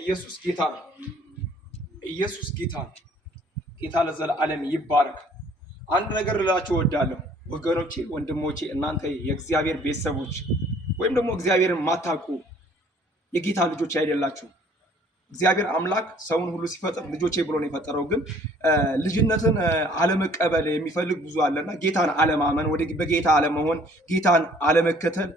ኢየሱስ ጌታ ነው። ኢየሱስ ጌታ ነው። ጌታ ለዘላለም ይባረክ። አንድ ነገር ልላችሁ እወዳለሁ ወገኖቼ፣ ወንድሞቼ፣ እናንተ የእግዚአብሔር ቤተሰቦች ወይም ደግሞ እግዚአብሔርን ማታውቁ የጌታ ልጆች አይደላችሁ። እግዚአብሔር አምላክ ሰውን ሁሉ ሲፈጥር ልጆቼ ብሎ ነው የፈጠረው። ግን ልጅነትን አለመቀበል የሚፈልግ ብዙ አለና ጌታን አለማመን፣ በጌታ አለመሆን፣ ጌታን አለመከተል፣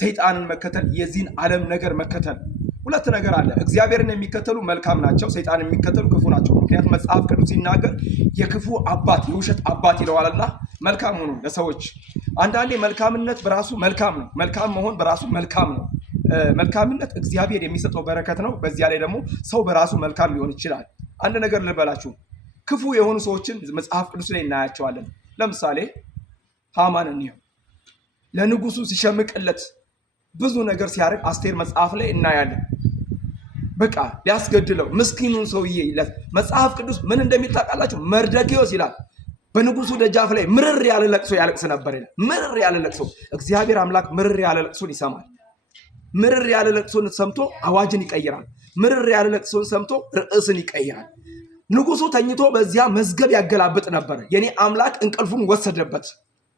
ሰይጣንን መከተል፣ የዚህን ዓለም ነገር መከተል። ሁለት ነገር አለ። እግዚአብሔርን የሚከተሉ መልካም ናቸው፣ ሰይጣንን የሚከተሉ ክፉ ናቸው። ምክንያቱም መጽሐፍ ቅዱስ ሲናገር የክፉ አባት የውሸት አባት ይለዋልና መልካም ሆኑ ለሰዎች። አንዳንዴ መልካምነት በራሱ መልካም ነው። መልካም መሆን በራሱ መልካም ነው። መልካምነት እግዚአብሔር የሚሰጠው በረከት ነው። በዚያ ላይ ደግሞ ሰው በራሱ መልካም ሊሆን ይችላል። አንድ ነገር ልበላችሁ፣ ክፉ የሆኑ ሰዎችን መጽሐፍ ቅዱስ ላይ እናያቸዋለን። ለምሳሌ ሃማን እንየው። ለንጉሱ ሲሸምቅለት ብዙ ነገር ሲያደርግ አስቴር መጽሐፍ ላይ እናያለን። በቃ ሊያስገድለው ምስኪኑን ሰውዬ ይለት መጽሐፍ ቅዱስ ምን እንደሚታወቃላችሁ መርደኪዮስ ይላል በንጉሱ ደጃፍ ላይ ምርር ያለ ለቅሶ ያለቅስ ነበር ይላል። ምርር ያለ ለቅሶ። እግዚአብሔር አምላክ ምርር ያለ ለቅሶን ይሰማል። ምርር ያለ ለቅሶን ሰምቶ አዋጅን ይቀይራል። ምርር ያለ ለቅሶን ሰምቶ ርዕስን ይቀይራል። ንጉሱ ተኝቶ በዚያ መዝገብ ያገላብጥ ነበር። የኔ አምላክ እንቅልፉን ወሰደበት።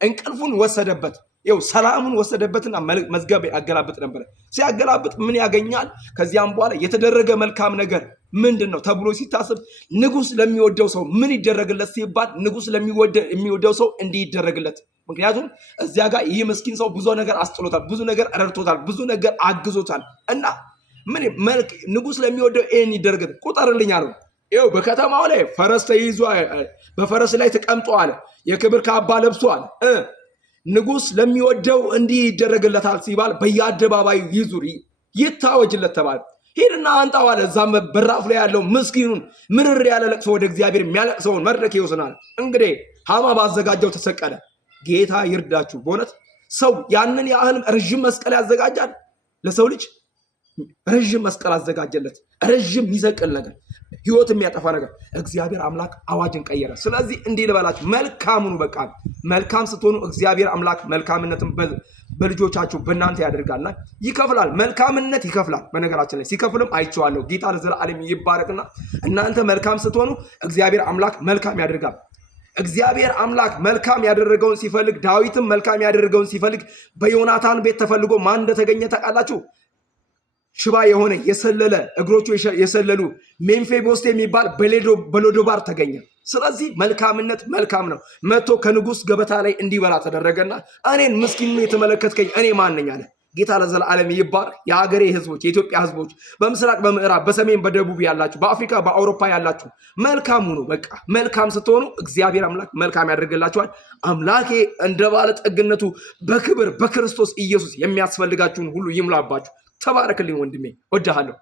እንቅልፉን ወሰደበት። ይው ሰላሙን ወሰደበትና መዝገብ ያገላብጥ ነበር። ሲያገላብጥ ምን ያገኛል? ከዚያም በኋላ የተደረገ መልካም ነገር ምንድነው ተብሎ ሲታሰብ ንጉስ ለሚወደው ሰው ምን ይደረግለት ሲባል ንጉስ ለሚወደው ሰው እንዲደረግለት። ምክንያቱም እዚያ ጋር ይህ ምስኪን ሰው ብዙ ነገር አስጥሎታል፣ ብዙ ነገር ረድቶታል፣ ብዙ ነገር አግዞታል እና ምን ንጉስ ለሚወደው ይሄን ይደረግለት ቁጠርልኝ አለው። ይው በከተማው ላይ ፈረስ ተይዞ በፈረስ ላይ ተቀምጧል፣ የክብር ካባ ለብሷል። ንጉስ ለሚወደው እንዲህ ይደረግለታል ሲባል በየአደባባዩ ይዙር ይታወጅለት ተባለ። ሄድና አንጣው አለ። እዛም በራፍ ላይ ያለው ምስኪኑን ምርር ያለ ለቅሶ ወደ እግዚአብሔር የሚያለቅሰውን መርደኪዮስን አለ። እንግዲህ ሃማ ባዘጋጀው ተሰቀለ። ጌታ ይርዳችሁ። በእውነት ሰው ያንን ያህል ረጅም መስቀል ያዘጋጃል ለሰው ልጅ? ረጅም መስቀል አዘጋጀለት። ረጅም የሚሰቅል ነገር፣ ህይወት የሚያጠፋ ነገር። እግዚአብሔር አምላክ አዋጅን ቀየረ። ስለዚህ እንዲህ ልበላችሁ፣ መልካሙን በቃ መልካም ስትሆኑ እግዚአብሔር አምላክ መልካምነትን በልጆቻችሁ በእናንተ ያደርጋልና ይከፍላል። መልካምነት ይከፍላል። በነገራችን ላይ ሲከፍልም አይቼዋለሁ። ጌታ ለዘላለም ይባረክና እናንተ መልካም ስትሆኑ እግዚአብሔር አምላክ መልካም ያደርጋል። እግዚአብሔር አምላክ መልካም ያደረገውን ሲፈልግ፣ ዳዊትም መልካም ያደረገውን ሲፈልግ በዮናታን ቤት ተፈልጎ ማን እንደተገኘ ታውቃላችሁ? ሽባ የሆነ የሰለለ እግሮቹ የሰለሉ ሜምፊቦስቴ የሚባል በሎዶባር ተገኘ። ስለዚህ መልካምነት መልካም ነው። መጥቶ ከንጉስ ገበታ ላይ እንዲበላ ተደረገና እኔን ምስኪኑ የተመለከትከኝ እኔ ማን ነኝ አለ። ጌታ ለዘላለም ይባረክ። የሀገሬ ህዝቦች፣ የኢትዮጵያ ህዝቦች፣ በምስራቅ በምዕራብ በሰሜን በደቡብ ያላችሁ፣ በአፍሪካ በአውሮፓ ያላችሁ መልካም ሁኑ። በቃ መልካም ስትሆኑ እግዚአብሔር አምላክ መልካም ያደርግላችኋል። አምላኬ እንደ ባለ ጠግነቱ በክብር በክርስቶስ ኢየሱስ የሚያስፈልጋችሁን ሁሉ ይምላባችሁ። ተባረክልኝ ወንድሜ፣ ወድሃለሁ።